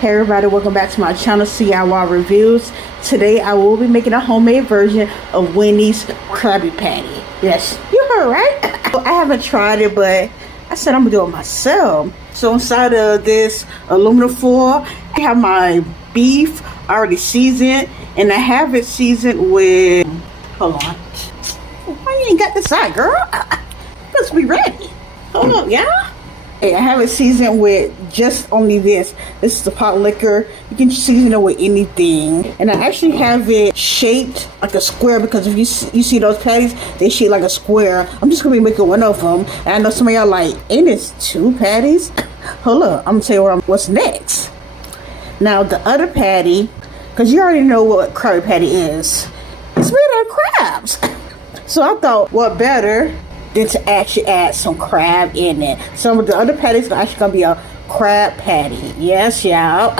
Hey everybody, welcome back to my channel, CIY Reviews. Today I will be making a homemade version of Wendy's Krabby Patty. Yes, you heard right? I haven't tried it, but I said I'm gonna do it myself. So inside of this aluminum foil, I have my beef already seasoned, and I have it seasoned with, hold on. Why you ain't got this side, girl? Let's be ready. Hold up, y'all. Hey, I have it seasoned with just only this. This is the pot liquor. You can season it with anything. And I actually have it shaped like a square, because if you see those patties, they shape like a square. I'm just gonna be making one of them. And I know some of y'all like, ain't this two patties? Hold up, I'm gonna tell you what's next. Now the other patty, because you already know what Krabby Patty is. It's made of crabs. So I thought, what better than to actually add some crab in it. Some of the other patties are actually gonna be a crab patty. Yes, y'all.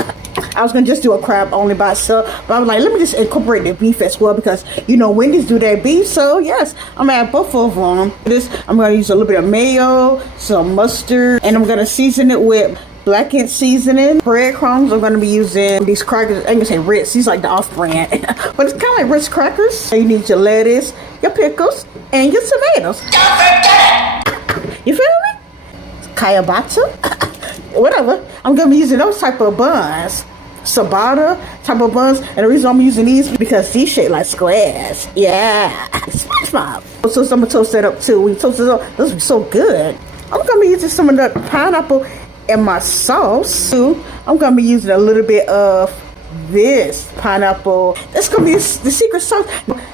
I was gonna just do a crab only by itself, but I was like, let me just incorporate the beef as well, because you know Wendy's do that beef. So yes, I'm gonna add both of them. I'm gonna use a little bit of mayo, some mustard, and I'm gonna season it with blackened seasoning. Breadcrumbs, I'm gonna be using these crackers. I'm gonna say Ritz. These like the off-brand, but it's kind of like Ritz crackers. So you need your lettuce, your pickles, and your tomatoes. Don't forget it. You feel me? Kayabata, whatever. I'm gonna be using those type of buns, ciabatta type of buns, and the reason I'm using these is because these shape like squares. Yeah, SpongeBob. So I'm gonna toast that up too. When you toast it up, this will be so good. I'm gonna be using some of the pineapple in my sauce too. I'm gonna be using a little bit of this pineapple. That's gonna be the secret sauce.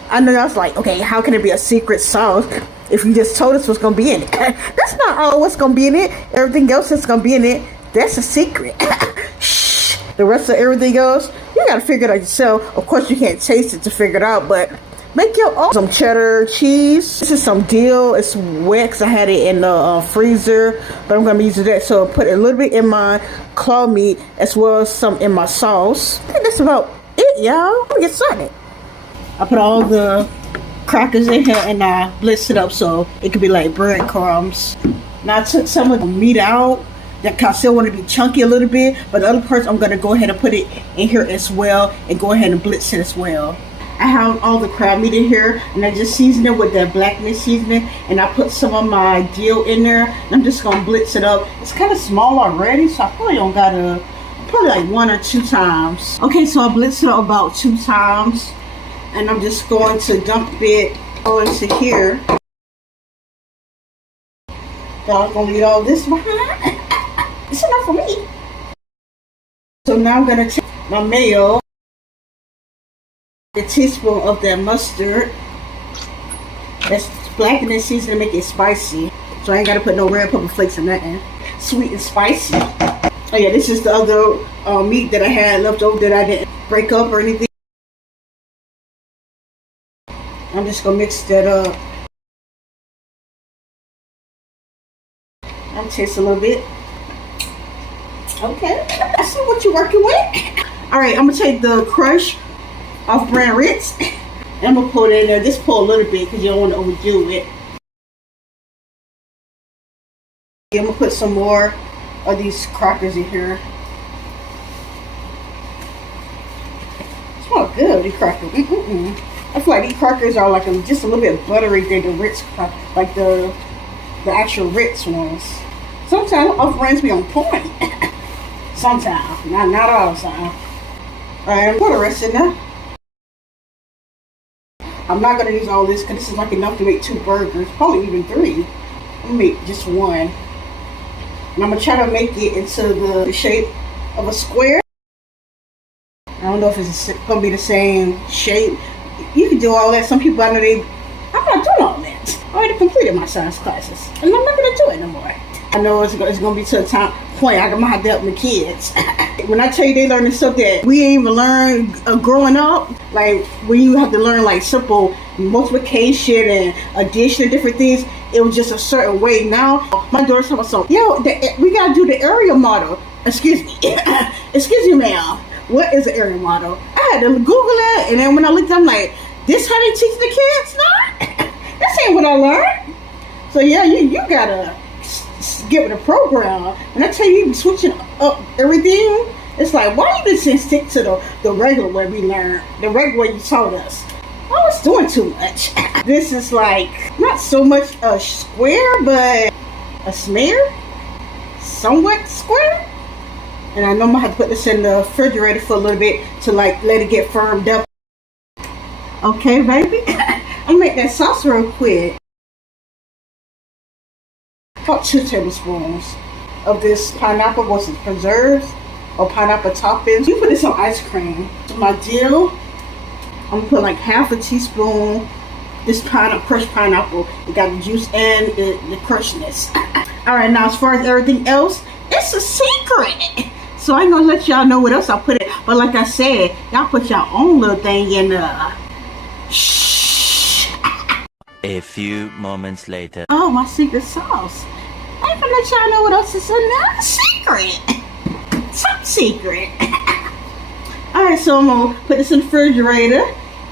I know y'all's like, okay, how can it be a secret sauce if you just told us what's gonna be in it? That's not all what's gonna be in it. Everything else that's gonna be in it, that's a secret. Shh. The rest of everything else, you gotta figure it out yourself. Of course, you can't taste it to figure it out, but make your own. Some cheddar cheese. This is some dill. It's wet because I had it in the freezer, but I'm gonna be using that. So put a little bit in my claw meat as well as some in my sauce. I think that's about it, y'all. Let me get started. I put all the crackers in here and I blitzed it up so it could be like breadcrumbs. Now I took some of the meat out. That I still want to be chunky a little bit, but the other parts I'm gonna go ahead and put it in here as well and go ahead and blitz it as well. I have all the crab meat in here, and I just seasoned it with that black meat seasoning, and I put some of my dill in there, and I'm just gonna blitz it up. It's kind of small already, so I probably don't gotta, probably like 1 or 2 times. Okay, so I blitzed it up about 2 times, and I'm just going to dump it into here. So I'm gonna leave all this behind. It's enough for me. So now I'm gonna take my mayo, a teaspoon of that mustard. That's blackened and seasoned to make it spicy. So I ain't gotta put no red pepper flakes in nothing. Sweet and spicy. Oh yeah, this is the other meat that I had left over that I didn't break up or anything. I'm just gonna mix that up. I'll taste a little bit. Okay, I see what you're working with. All right, I'm gonna take the crushed off-brand Ritz, and I'm gonna pour it in there. Just pour a little bit because you don't want to overdo it. I'm gonna put some more of these crackers in here. Smell good, these crackers. I feel like these crackers are like just a little bit buttery than the Ritz, like the actual Ritz ones. Sometimes off-brands be on point. Sometimes, not all the time. All right, I'm gonna put the rest in there. I'm not gonna use all this because this is like enough to make 2 burgers, probably even 3. I'm gonna make just 1. And I'm gonna try to make it into the shape of a square. I don't know if it's gonna be the same shape. You can do all that. Some people I know I'm not doing all that. I already completed my science classes, and I'm not gonna do it no more. I know it's gonna be to the point I'm gonna have to help my kids. When I tell you they learn the stuff that we ain't even learn growing up, like when you have to learn like simple multiplication and addition and different things, it was just a certain way. Now my daughter's talking about something. Yo, we gotta do the area model. Excuse me, excuse me, ma'am. What is the area model? I had to Google it, and then when I looked, I'm like, this how they teach the kids now? This ain't what I learned. So yeah, you gotta get with the program. And I tell you, you be switching up everything. It's like, why you just stick to the regular way we learned, the regular way you taught us? I was doing too much. This is like, not so much a square, but a smear? Somewhat square? And I know I'm gonna have to put this in the refrigerator for a little bit to like let it get firmed up. Okay, baby. I'll make that sauce real quick. About 2 tablespoons of this pineapple, what's it, preserves or pineapple toppings. You put this on ice cream. My dill, I'm gonna put like half a teaspoon. This crushed pineapple. It got the juice and the crushness. All right, now as far as everything else, it's a secret. So I ain't gonna let y'all know what else I put it. But like I said, y'all put your own little thing in shh. A few moments later. Oh, my secret sauce. I ain't gonna let y'all know what else is in there. Secret. Top secret. Alright, so I'm gonna put this in the refrigerator.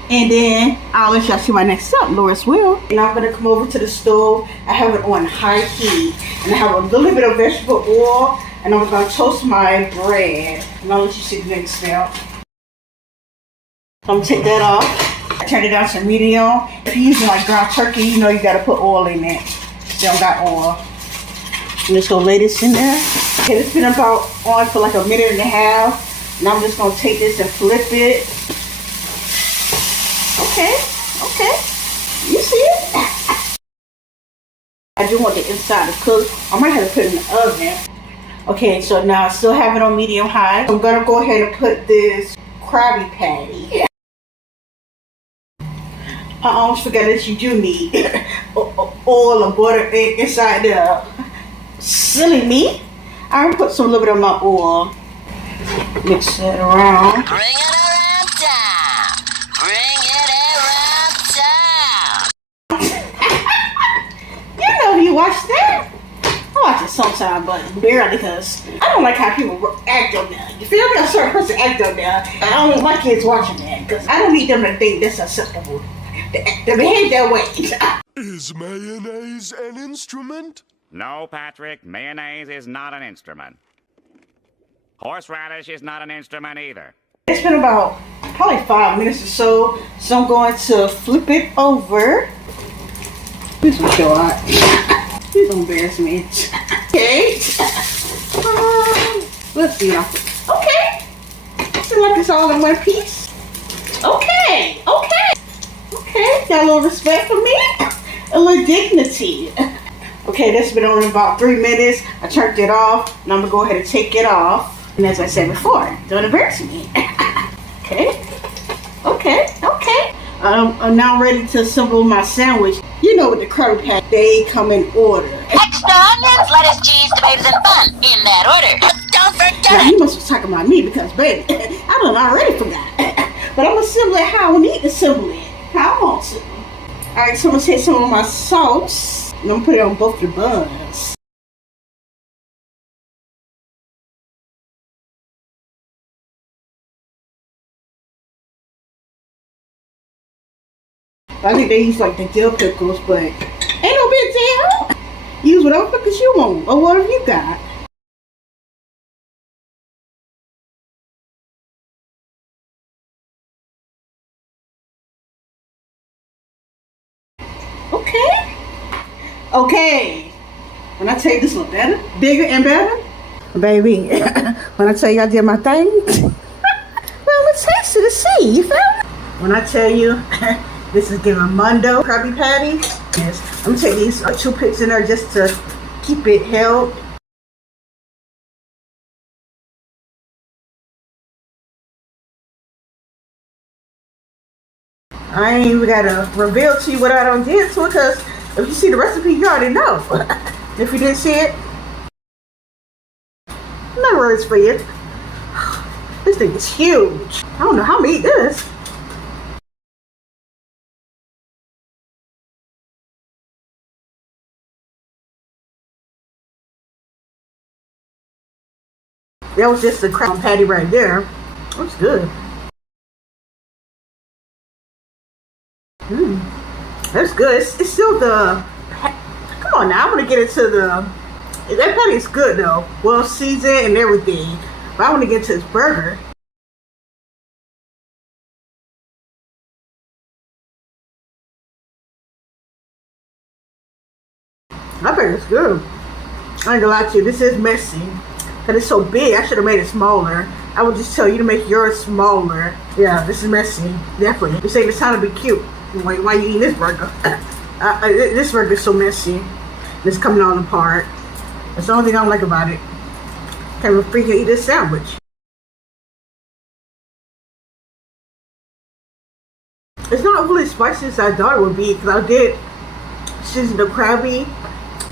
And then I'll let y'all see my next step, Loris will. Now I'm gonna come over to the stove. I have it on high heat. And I have a little bit of vegetable oil. And I'm gonna toast my bread. And I'll let you see the next step. I'm gonna take that off. Turn it down to medium. If you're using like ground turkey, you know you gotta put oil in it. Still got oil. I'm just gonna lay this in there. Okay, it's been about on for like a minute and a half. Now I'm just gonna take this and flip it. Okay. You see it? I do want the inside to cook. I might have to put it in the oven. Okay, so now I still have it on medium high. I'm gonna go ahead and put this Krabby Patty. I almost forgot that you do need oil or butter inside the silly me. I'm gonna put some little bit of my oil. Mix it around. Bring it around town. Bring it around town. You know you watch that? I watch it sometimes, but barely, because I don't like how people act on that. You feel me? A certain person act on that. I don't want my kids watching that, because I don't need them to think that's acceptable. They behave that way. Is mayonnaise an instrument? No, Patrick, mayonnaise is not an instrument. Horseradish is not an instrument either. It's been about probably 5 minutes or so, so I'm going to flip it over. Please don't show out. Please don't embarrass me. Okay. Let's see now. Okay. Seems like it's all in one piece. Okay. Got a little respect for me. A little dignity. Okay, that's been on about 3 minutes. I turned it off, and I'm gonna go ahead and take it off. And as I said before, don't embarrass me. Okay. I'm now ready to assemble my sandwich. You know, with the Krabby Patty, they come in order. Extra onions, lettuce, cheese, tomatoes, and bun in that order. But don't forget Now, it. you must be talking about me because, baby, I done already forgot. But I'm gonna assemble it how I need to assemble it. How I want to. Alright, so I'm gonna take some of my sauce and I'm gonna put it on both the buns. I think they use like the dill pickles, but ain't no big deal. Use whatever pickles you want or whatever you got. Okay. When I tell you this look better, bigger and better, baby. When I tell you I did my thing, well, let's taste it to see. You feel me? When I tell you this is giving Mundo Krabby Patty, yes, I'm gonna take these 2 picks in there just to keep it held. I ain't even gotta reveal to you what I done did to it, because if you see the recipe, you already know. If you didn't see it, no words for you. This thing is huge. I don't know how to eat this. That was just the Krabby Patty right there. That's good. That's good. It's still the. Come on now, I'm gonna get into the. That patty is good though. Well seasoned and everything. But I want to get to this burger. I think it's good. I ain't gonna lie to you, this is messy. Cause it's so big, I should have made it smaller. I would just tell you to make yours smaller. Yeah, this is messy, definitely. You say it's time to be cute. Wait, why you eating this burger? This burger is so messy. It's coming all apart. That's the only thing I don't like about it. Can't even freaking eat this sandwich. It's not really spicy as I thought it would be, because I did season the Krabby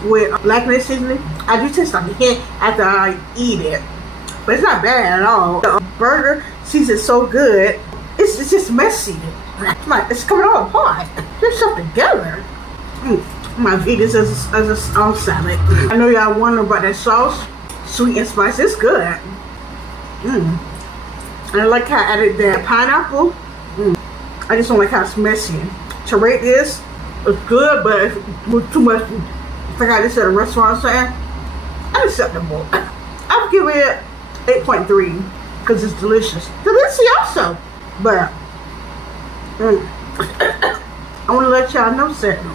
with black mint seasoning. I do taste like a hint after I eat it, but it's not bad at all. The burger seasoned so good. It's just messy. It's like it's coming all apart. Just stuff together. My eat this as a salad. I know y'all wonder about that sauce, sweet and spicy. It's good. And I like how I added that pineapple. I just don't like how it's messy. To rate this, it's good, but it's with too much. If I got this at a restaurant or something, unacceptable. I'll give it 8.3 because it's delicious. Delicious also, but I want to let y'all know something.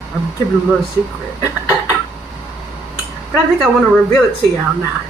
I'm keeping a little secret, but I think I want to reveal it to y'all now.